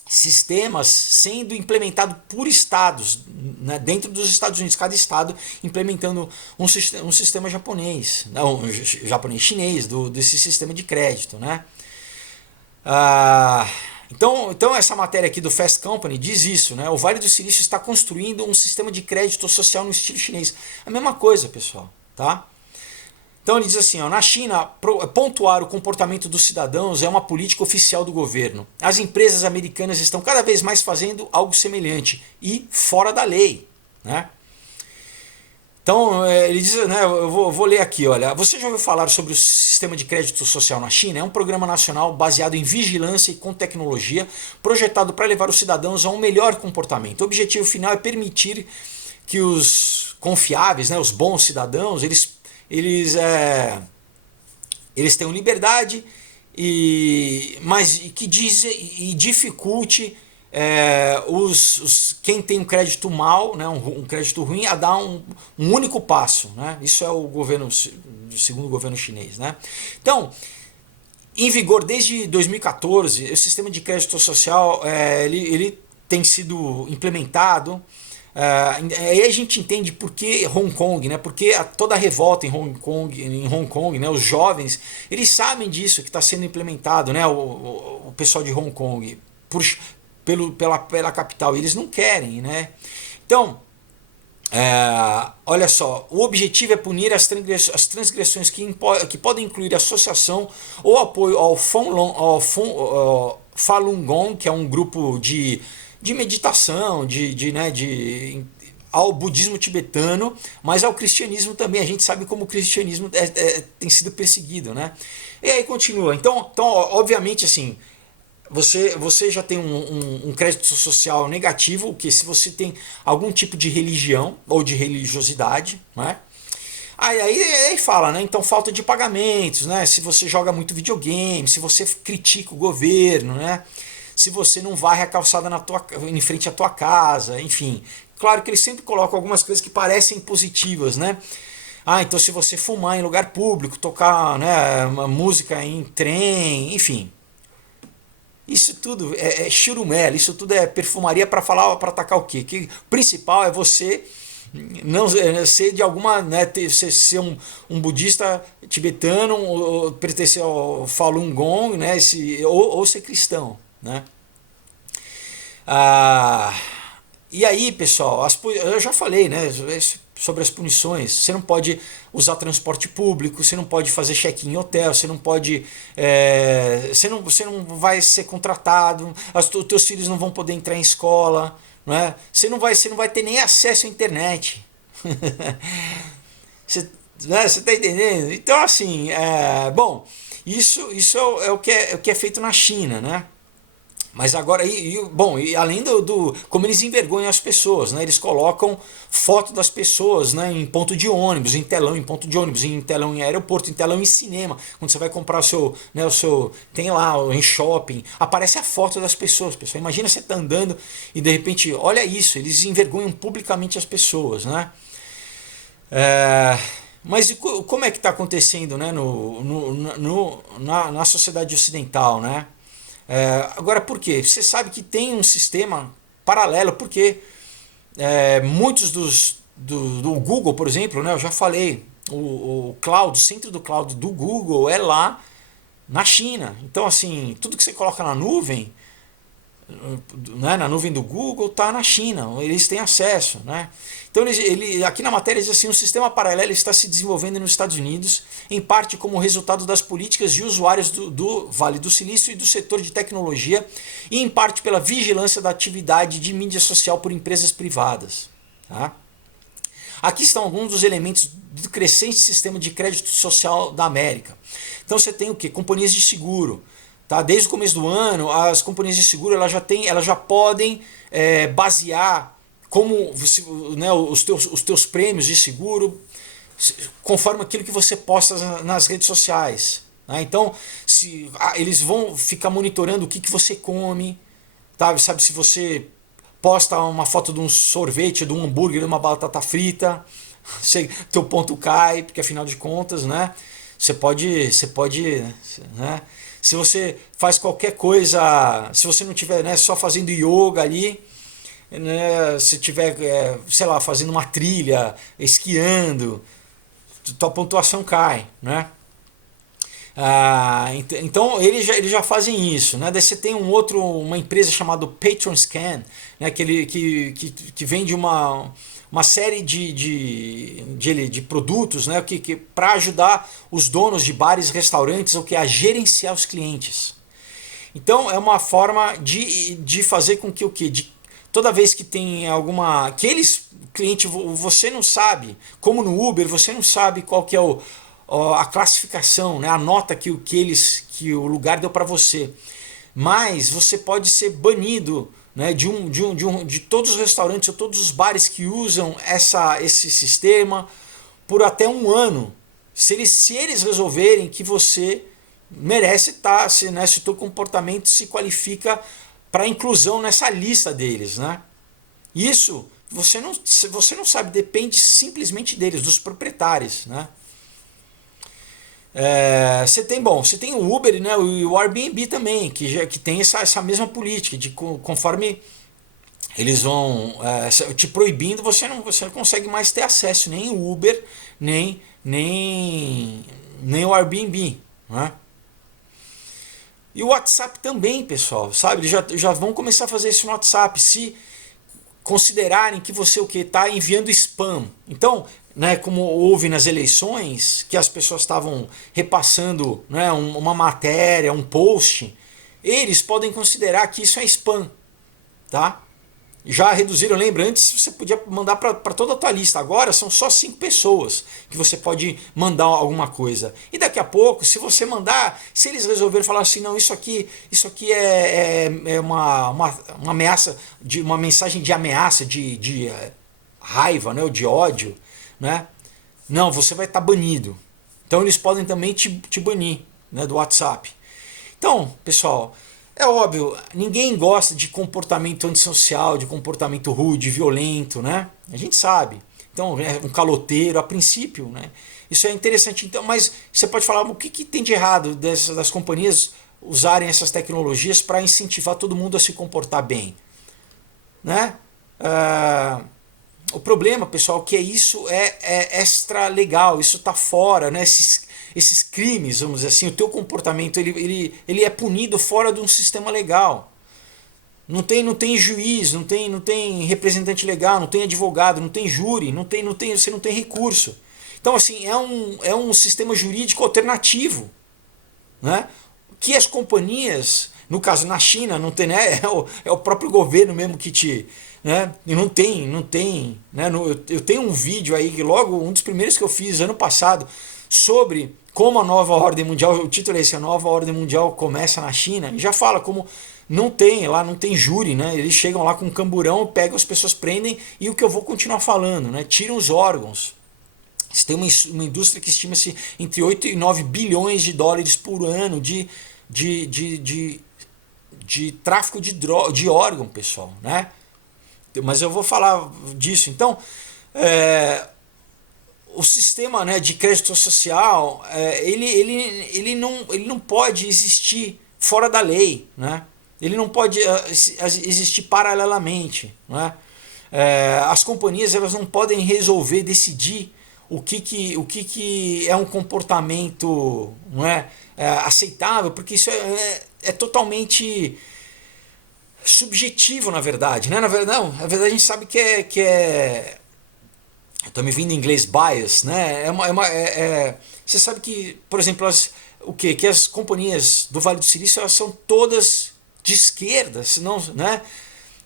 sistemas sendo implementados por estados, né? Dentro dos Estados Unidos, cada estado implementando um sistema japonês, não, japonês chinês, desse sistema de crédito. Né? Então essa matéria aqui do Fast Company diz isso, né? O Vale do Silício está construindo um sistema de crédito social no estilo chinês. A mesma coisa, pessoal, tá? Então ele diz assim, ó, na China, pontuar o comportamento dos cidadãos é uma política oficial do governo. As empresas americanas estão cada vez mais fazendo algo semelhante e fora da lei, né? Então, ele diz, né, eu vou ler aqui, olha. Você já ouviu falar sobre o sistema de crédito social na China? É um programa nacional baseado em vigilância e com tecnologia, projetado para levar os cidadãos a um melhor comportamento. O objetivo final é permitir que os confiáveis, né, os bons cidadãos, eles tenham liberdade, mas que dificulte quem tem um crédito mal, né, um crédito ruim, a dar um único passo. Né? Isso é o segundo o governo chinês. Né? Então, em vigor desde 2014, o sistema de crédito social ele tem sido implementado. Aí a gente entende por que Hong Kong, né? Porque toda a revolta em Hong Kong, né? Os jovens, eles sabem disso que está sendo implementado, né? O pessoal de Hong Kong pela capital, eles não querem, né? Então, olha só, o objetivo é punir as transgressões que podem incluir associação ou apoio ao Falun Gong, que é um grupo de meditação, ao budismo tibetano, mas ao cristianismo também. A gente sabe como o cristianismo tem sido perseguido, né? E aí continua. Então obviamente, assim, você já tem um crédito social negativo, que se você tem algum tipo de religião ou de religiosidade, né? Aí fala, né? Então falta de pagamentos, né? Se você joga muito videogame, se você critica o governo, né? Se você não varre a calçada em frente à tua casa, enfim. Claro que eles sempre colocam algumas coisas que parecem positivas, né? Então se você fumar em lugar público, tocar, né, uma música em trem, enfim. Isso tudo é churumela, isso tudo é perfumaria para atacar o quê? Que o principal é você não ser de alguma, né, ser um budista tibetano, ou pertencer ao Falun Gong, né, ou ser cristão, né? E aí, pessoal, eu já falei, né, sobre as punições. Você não pode usar transporte público, você não pode fazer check-in em hotel, você não pode, você não vai ser contratado, os teus filhos não vão poder entrar em escola, não é? Você não vai ter nem acesso à internet. Você está entendendo? Então, assim, bom, isso é o que é feito na China, né? Mas agora, bom, e além como eles envergonham as pessoas, né? Eles colocam foto das pessoas, né, em ponto de ônibus, em telão em ponto de ônibus, em telão em aeroporto, em telão em cinema. Quando você vai comprar tem lá em shopping, aparece a foto das pessoas. Pessoal, imagina você tá andando e de repente, olha isso, eles envergonham publicamente as pessoas, né? Mas como é que está acontecendo, né, na sociedade ocidental, né? Agora, por quê? Você sabe que tem um sistema paralelo, porque muitos do Google, por exemplo, né, eu já falei, o cloud, o centro do cloud do Google é lá na China. Então, assim, tudo que você coloca na nuvem, né, na nuvem do Google, está na China, eles têm acesso, né? Então aqui na matéria diz assim: o sistema paralelo está se desenvolvendo nos Estados Unidos, em parte como resultado das políticas de usuários do Vale do Silício e do setor de tecnologia, e em parte pela vigilância da atividade de mídia social por empresas privadas. Tá? Aqui estão alguns dos elementos do crescente sistema de crédito social da América. Então você tem o quê? Companhias de seguro. Tá? Desde o começo do ano, as companhias de seguro elas já podem basear como né, os teus prêmios de seguro conforme aquilo que você posta nas redes sociais. Né? Então, eles vão ficar monitorando o que você come, sabe se você posta uma foto de um sorvete, de um hambúrguer, de uma batata frita, teu ponto cai, porque afinal de contas, né? Você pode, né? Se você faz qualquer coisa, se você não tiver, né, só fazendo yoga ali, né, se tiver, sei lá, fazendo uma trilha, esquiando, tua pontuação cai, né? Então eles já fazem isso, né? Daí você tem uma empresa chamada Patron Scan, né? Que vende uma série de produtos, né? Que para ajudar os donos de bares e restaurantes a gerenciar os clientes. Então é uma forma de fazer com que o que? Toda vez que tem alguma. Aqueles cliente, você não sabe, como no Uber, você não sabe qual que é a classificação, né, a nota que o lugar deu para você. Mas você pode ser banido, né, de todos os restaurantes ou todos os bares que usam esse sistema por até um ano. Se eles resolverem que você merece estar, né, se o teu comportamento se qualifica para inclusão nessa lista deles, né? Isso você não sabe, depende simplesmente deles, dos proprietários, né? Você tem o Uber, né, e o Airbnb também, que tem essa mesma política de conforme eles vão te proibindo, você não consegue mais ter acesso nem o Uber, nem o Airbnb, né? E o WhatsApp também, pessoal, sabe? Eles já vão começar a fazer isso no WhatsApp, se considerarem que você o que está enviando spam. Então, né, como houve nas eleições, que as pessoas estavam repassando, né, uma matéria, um post, eles podem considerar que isso é spam, tá? Já reduziram, lembra, antes você podia mandar para toda a tua lista, agora são só 5 pessoas que você pode mandar alguma coisa. E daqui a pouco, se você mandar, se eles resolverem falar assim, não, isso aqui é uma ameaça, uma mensagem de ameaça, de raiva, né, ou de ódio, né? Não, você vai estar banido. Então eles podem também te banir, né, do WhatsApp. Então, pessoal, é óbvio, ninguém gosta de comportamento antissocial, de comportamento rude, violento, né? A gente sabe. Então, um caloteiro, a princípio, né? Isso é interessante. Então, mas você pode falar, o que tem de errado das companhias usarem essas tecnologias para incentivar todo mundo a se comportar bem, né? O problema, pessoal, que isso é extra legal, isso está fora, né? Esses crimes, vamos dizer assim, o teu comportamento ele é punido fora de um sistema legal. Não tem juiz, não tem representante legal, não tem advogado, não tem júri, você não tem recurso. Então, assim, é um sistema jurídico alternativo, né? Que as companhias, no caso na China, não tem, né? É o próprio governo mesmo que te. Né? E não tem. Né? Eu tenho um vídeo aí, logo um dos primeiros que eu fiz ano passado, sobre como a nova ordem mundial, o título é esse, a nova ordem mundial começa na China, e já fala como não tem júri, né? Eles chegam lá com um camburão, pegam as pessoas, prendem, e o que eu vou continuar falando, né? Tiram os órgãos. Você tem uma indústria que estima-se entre 8 e 9 bilhões de dólares por ano de tráfico de órgão, pessoal, né? Mas eu vou falar disso. Então, o sistema, né, de crédito social, ele não pode existir fora da lei, né? Ele não pode existir paralelamente, né? As companhias elas não podem resolver, decidir o que é um comportamento, não aceitável, porque isso é totalmente subjetivo, na verdade, né? Na verdade a gente sabe que é eu estou me vindo em inglês bias, né? Você sabe que, por exemplo, que as companhias do Vale do Silício elas são todas de esquerda, senão, né?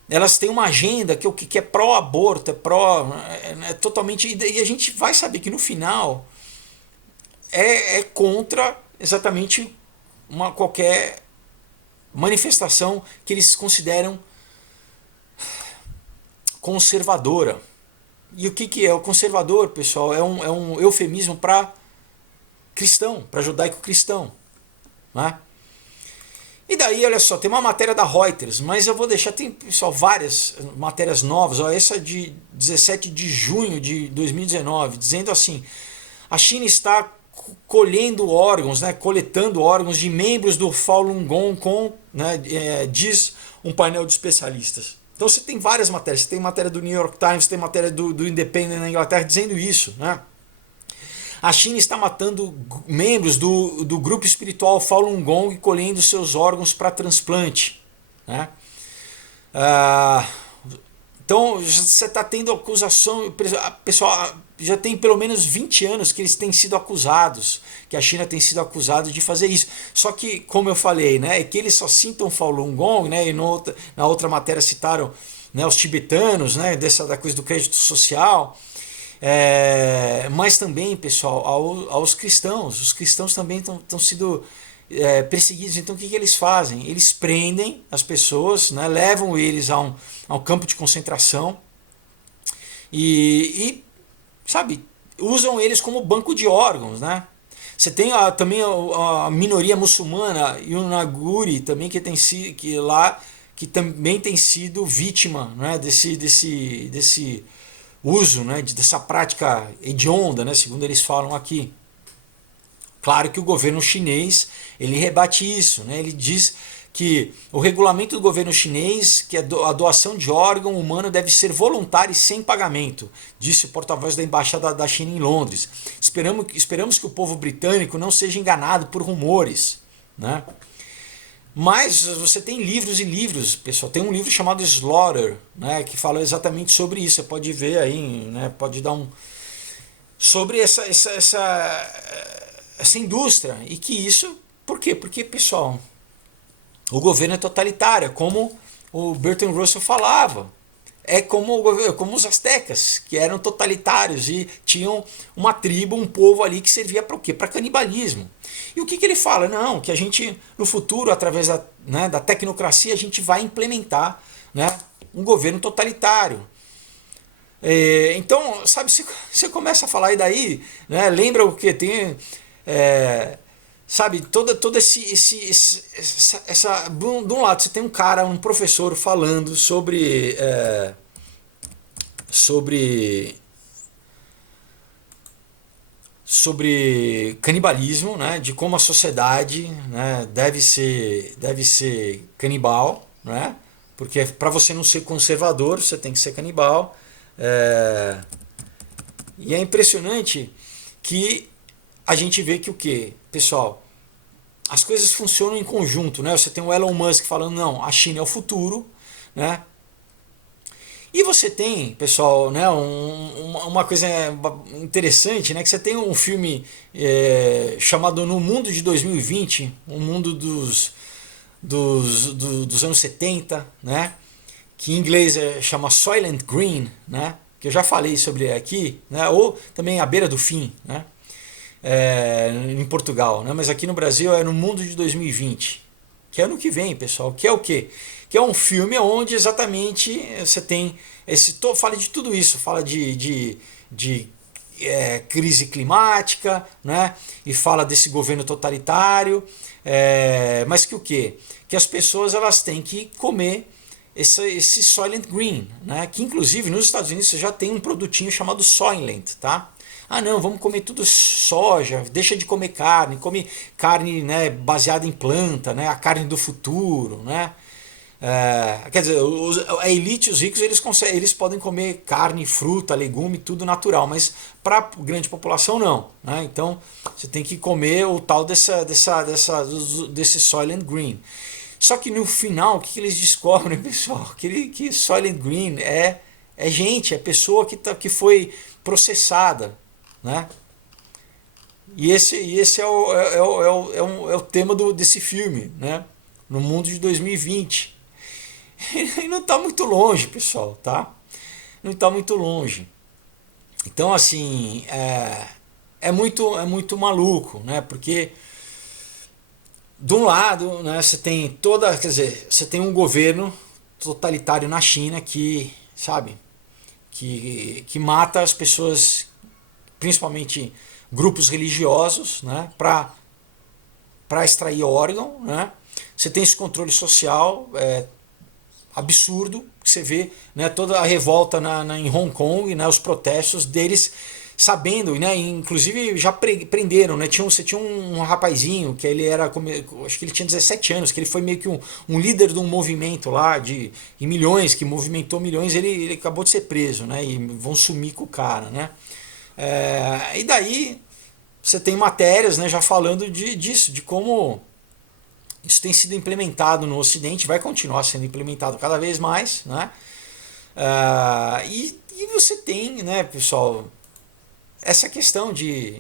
Elas têm uma agenda que é pró-aborto, é totalmente. E a gente vai saber que no final é contra exatamente qualquer manifestação que eles consideram conservadora. E o que é? O conservador, pessoal, é um eufemismo para cristão, para judaico-cristão. Né? E daí, olha só, tem uma matéria da Reuters, mas eu vou deixar, tem, pessoal, várias matérias novas. Ó, essa é de 17 de junho de 2019, dizendo assim: a China está colhendo órgãos, né, coletando órgãos de membros do Falun Gong, né, diz um painel de especialistas. Então você tem várias matérias, você tem matéria do New York Times, tem matéria do Independent na Inglaterra dizendo isso, né? A China está matando membros do grupo espiritual Falun Gong e colhendo seus órgãos para transplante, né? Ah, então você está tendo acusação, pessoal, já tem pelo menos 20 anos que eles têm sido acusados, que a China tem sido acusada de fazer isso. Só que, como eu falei, né, é que eles só citam Falun Gong, né, e na outra matéria citaram, né, os tibetanos, né, da coisa do crédito social. Mas também, pessoal, aos cristãos. Os cristãos também estão sendo perseguidos. Então o que eles fazem? Eles prendem as pessoas, né, levam eles a um campo de concentração e, sabe, usam eles como banco de órgãos, né? Você tem também a minoria muçulmana e o Naguri também que também tem sido vítima, né, desse uso, né, dessa prática hedionda, né, segundo eles falam aqui. Claro que o governo chinês ele rebate isso, né, ele diz que o regulamento do governo chinês, que a doação de órgão humano deve ser voluntária e sem pagamento, disse o porta-voz da Embaixada da China em Londres. Esperamos que o povo britânico não seja enganado por rumores, né? Mas você tem livros e livros, pessoal. Tem um livro chamado Slaughter, né, que fala exatamente sobre isso. Você pode ver aí, né, pode dar um sobre essa indústria e que isso, por quê? Porque, pessoal, o governo é totalitário, como o Bertrand Russell falava. É como os astecas, que eram totalitários e tinham uma tribo, um povo ali que servia para o quê? Para canibalismo. E o que ele fala? Não, que a gente, no futuro, através da tecnocracia, a gente vai implementar, né, um governo totalitário. Então, sabe, você começa a falar e daí, né, lembra o que tem... sabe, todo de um lado você tem um cara, um professor falando sobre canibalismo, né, de como a sociedade, né, deve ser canibal, né, porque para você não ser conservador você tem que ser canibal. E é impressionante que a gente vê que o que, pessoal, as coisas funcionam em conjunto, né? Você tem o Elon Musk falando, não, a China é o futuro, né? E você tem, pessoal, né, uma coisa interessante, né, que você tem um filme chamado No Mundo de 2020, um mundo dos anos 70, né, que em inglês chama Soylent Green, né, que eu já falei sobre aqui, né, ou também A Beira do Fim, né, em Portugal, né, mas aqui no Brasil é No Mundo de 2020, que é ano que vem, pessoal, que é o quê? Que é um filme onde exatamente você tem fala de tudo isso, fala de crise climática, né? E fala desse governo totalitário, mas que o quê? Que as pessoas elas têm que comer esse Soylent Green, né? Que inclusive nos Estados Unidos você já tem um produtinho chamado Soylent, tá? Ah não, vamos comer tudo soja, deixa de comer carne, come carne, né, baseada em planta, né, a carne do futuro, né? Quer dizer, a elite, os ricos, eles podem comer carne, fruta, legume, tudo natural, mas para a grande população não, né? Então você tem que comer o tal desse Soylent Green. Só que no final, o que eles descobrem, pessoal? Que Soylent Green é gente, é pessoa que foi processada, né? E esse é o tema desse filme, né? No Mundo de 2020. E não está muito longe, pessoal, tá? Não está muito longe. Então, assim, é muito maluco, né? Porque de um lado, né, você tem você tem um governo totalitário na China que, sabe, que mata as pessoas, principalmente grupos religiosos, né, para extrair órgão, né? você tem esse controle social absurdo, que você vê, né, toda a revolta em Hong Kong, né, os protestos deles sabendo, né, inclusive já prenderam, né, você tinha um rapazinho que ele era, acho que ele tinha 17 anos, que ele foi meio que um líder de um movimento lá e milhões, que movimentou milhões, ele acabou de ser preso, né, e vão sumir com o cara, né. E daí você tem matérias, né, já falando disso, de como isso tem sido implementado no Ocidente, vai continuar sendo implementado cada vez mais, né? E você tem, né, pessoal, essa questão de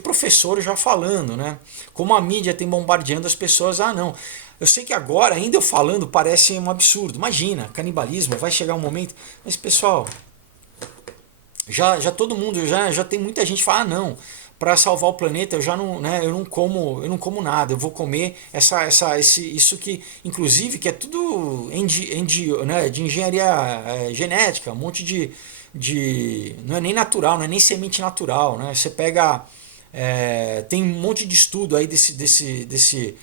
professor já falando, né? Como a mídia tem bombardeando as pessoas, não. Eu sei que agora, ainda eu falando, parece um absurdo. Imagina, canibalismo, vai chegar um momento. Mas, pessoal, já todo mundo, já tem muita gente que fala, não, para salvar o planeta eu já não, né, eu não como nada, eu vou comer isso que, inclusive, que é tudo né, de engenharia genética, um monte não é nem natural, não é nem semente natural, né? Você pega, tem um monte de estudo aí desse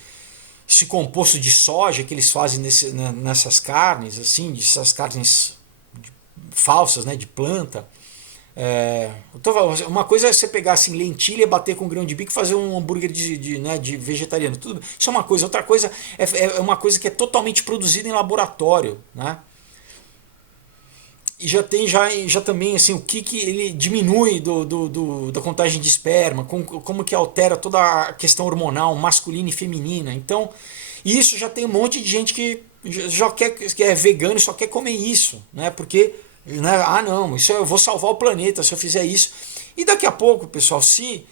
composto de soja que eles fazem nessas carnes, assim, dessas carnes falsas, né, de planta. Uma coisa é você pegar assim, lentilha, bater com grão de bico e fazer um hambúrguer de vegetariano. Tudo, isso é uma coisa. Outra coisa é uma coisa que é totalmente produzida em laboratório. Né? E já tem já também assim, o que ele diminui da contagem de esperma, como que altera toda a questão hormonal masculina e feminina. Então, isso já tem um monte de gente que já que é vegano e só quer comer isso. Né? Porque né? Não, isso eu vou salvar o planeta se eu fizer isso. E daqui a pouco, pessoal, se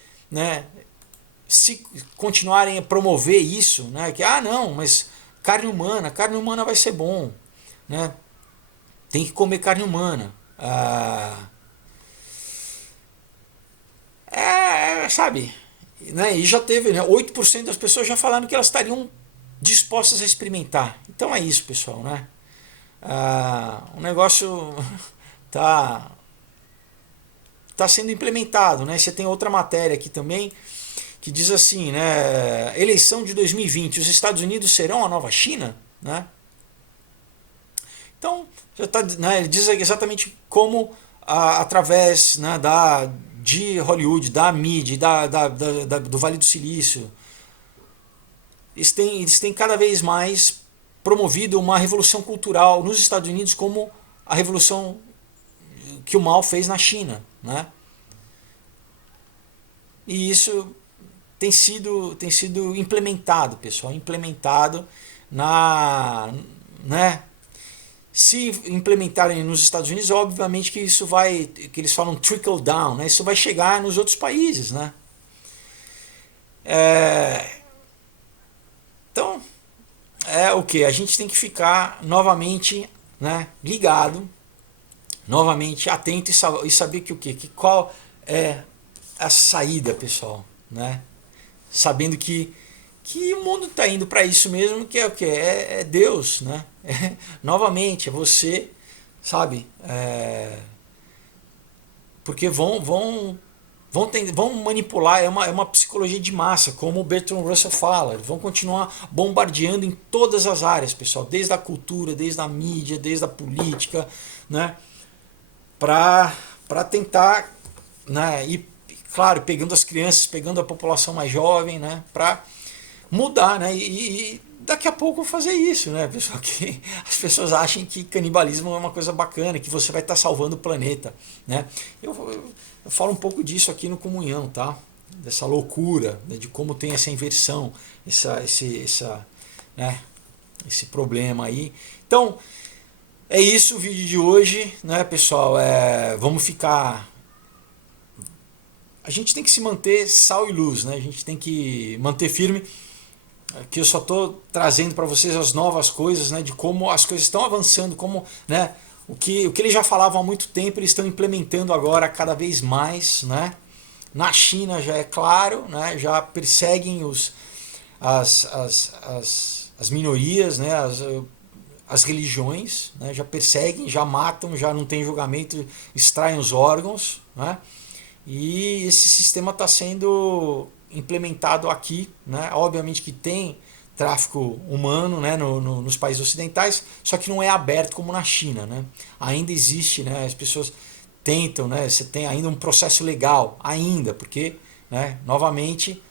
continuarem a promover isso, né? Que não, mas carne humana vai ser bom, né? Tem que comer carne humana. Sabe? Né? E já teve, né? 8% das pessoas já falaram que elas estariam dispostas a experimentar. Então é isso, pessoal, né? O negócio tá sendo implementado, né? Você tem outra matéria aqui também que diz assim, né? Eleição de 2020, os Estados Unidos serão a nova China, né? Então já tá, né? Ele diz exatamente como através, né, de Hollywood, da mídia, do Vale do Silício, eles têm cada vez mais promovido uma revolução cultural nos Estados Unidos, como a revolução que o Mao fez na China, né? E isso tem sido implementado, pessoal, implementado né? Se implementarem nos Estados Unidos, obviamente que isso vai, que eles falam trickle down, né? Isso vai chegar nos outros países, né? Então, o que? A gente tem que ficar novamente, né, ligado, novamente atento e saber que o quê? Que qual é a saída, pessoal, né? Sabendo que o mundo está indo para isso mesmo, que é o que? É Deus, né? Novamente, é você, sabe? Porque vão manipular, é uma psicologia de massa, como o Bertrand Russell fala. Eles vão continuar bombardeando em todas as áreas, pessoal, desde a cultura, desde a mídia, desde a política, né? Para tentar, né? E, claro, pegando as crianças, pegando a população mais jovem, né? Para mudar, né? E daqui a pouco fazer isso, né, pessoal? Que as pessoas achem que canibalismo é uma coisa bacana, que você vai estar salvando o planeta, né? Eu falo um pouco disso aqui no Comunhão, tá? Dessa loucura, né? De como tem essa inversão, né? Esse problema aí. Então, é isso o vídeo de hoje, né, pessoal? Vamos ficar... A gente tem que se manter sal e luz, né? A gente tem que manter firme. Aqui eu só estou trazendo para vocês as novas coisas, né, de como as coisas estão avançando, como, né, o que eles já falavam há muito tempo, eles estão implementando agora cada vez mais, né? Na China já é claro, né, já perseguem as minorias, né, as religiões, né, já perseguem, já matam, já não tem julgamento, extraem os órgãos, né? E esse sistema está sendo implementado aqui, né? Obviamente que tem tráfico humano, né, nos países ocidentais, só que não é aberto como na China, né? Ainda existe, né, as pessoas tentam, né, você tem ainda um processo legal, ainda, porque, né, novamente,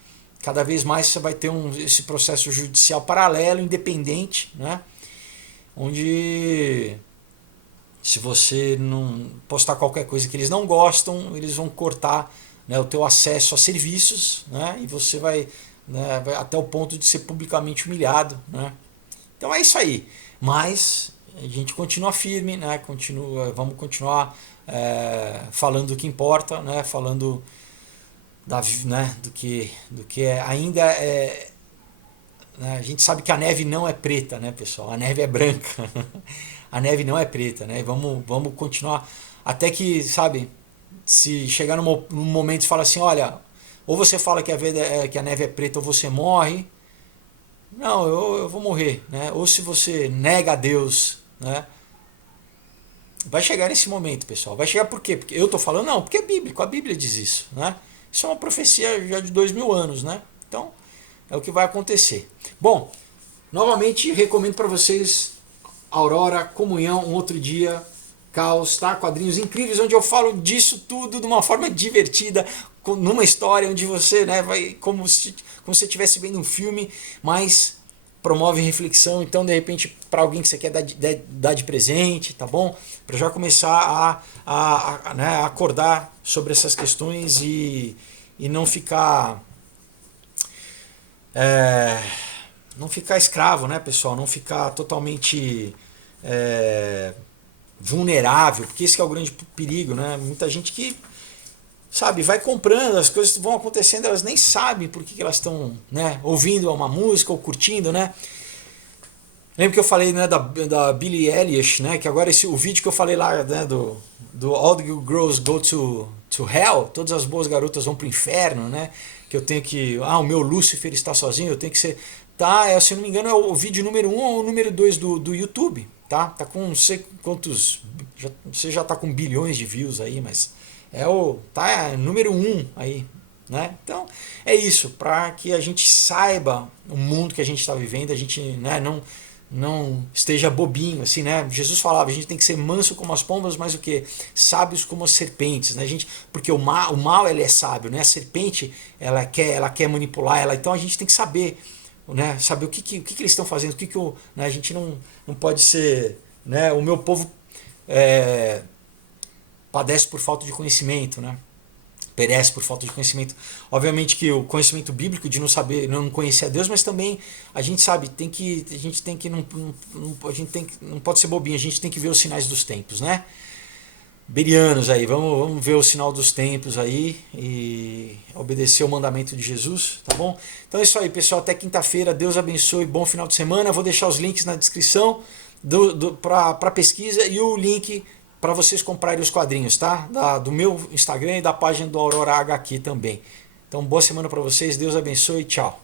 cada vez mais você vai ter esse processo judicial paralelo, independente, né, onde se você não postar qualquer coisa que eles não gostam, eles vão cortar, né, o teu acesso a serviços, né, e você vai, né, vai até o ponto de ser publicamente humilhado, né. Então é isso aí. Mas a gente continua firme, né, vamos continuar falando do que importa, né, falando né, do que ainda é. Né, a gente sabe que a neve não é preta, né, pessoal? A neve é branca. A neve não é preta, né? Vamos continuar até que, sabe, se chegar num momento e falar assim, olha, ou você fala que a neve é preta ou você morre. Não, eu vou morrer, né? Ou se você nega a Deus, né? Vai chegar nesse momento, pessoal. Vai chegar por quê? Porque eu estou falando, não, porque é bíblico, a Bíblia diz isso, né? Isso é uma profecia já de 2000 anos, né? Então, é o que vai acontecer. Bom, novamente recomendo para vocês Aurora, Comunhão, um outro dia, Caos, tá? Quadrinhos incríveis onde eu falo disso tudo de uma forma divertida, numa história onde você, né, vai como se você estivesse vendo um filme, mas promove reflexão. Então, de repente, para alguém que você quer dar de presente, tá bom? Para já começar né, acordar sobre essas questões e não ficar não ficar escravo, né, pessoal? Não ficar totalmente vulnerável, porque esse que é o grande perigo, né? Muita gente que, sabe, vai comprando, as coisas vão acontecendo, elas nem sabem por que elas estão, né, ouvindo uma música ou curtindo, né? Lembra que eu falei, né, da Billie Eilish, né? Que agora o vídeo que eu falei lá, né, do All the Girls Go to Hell, todas as boas garotas vão pro inferno, né? Que eu tenho que, o meu Lúcifer está sozinho, eu tenho que ser, tá? Se eu não me engano é o vídeo número 1 ou o número 2 do YouTube, tá? Tá com não sei quantos, você já tá com bilhões de views aí, mas tá número 1 aí, né? Então é isso, para que a gente saiba o mundo que a gente está vivendo, a gente, né, não esteja bobinho, assim, né? Jesus falava, a gente tem que ser manso como as pombas, mas o que? Sábios como as serpentes, né? Porque o mal ele é sábio, né? A serpente ela quer manipular ela, então a gente tem que saber, né? Saber o que eles estão fazendo, né? A gente não pode ser, né? O meu povo padece por falta de conhecimento, né? Perece por falta de conhecimento. Obviamente que o conhecimento bíblico de não saber, não conhecer a Deus, mas também a gente sabe, a gente tem que não pode ser bobinho, a gente tem que ver os sinais dos tempos, né? Berianos aí, vamos ver o sinal dos tempos aí e obedecer o mandamento de Jesus, tá bom? Então é isso aí, pessoal, até quinta-feira, Deus abençoe, bom final de semana. Vou deixar os links na descrição para pesquisa e o link para vocês comprarem os quadrinhos, tá? Do meu Instagram e da página do Aurora HQ também. Então, boa semana para vocês, Deus abençoe, tchau.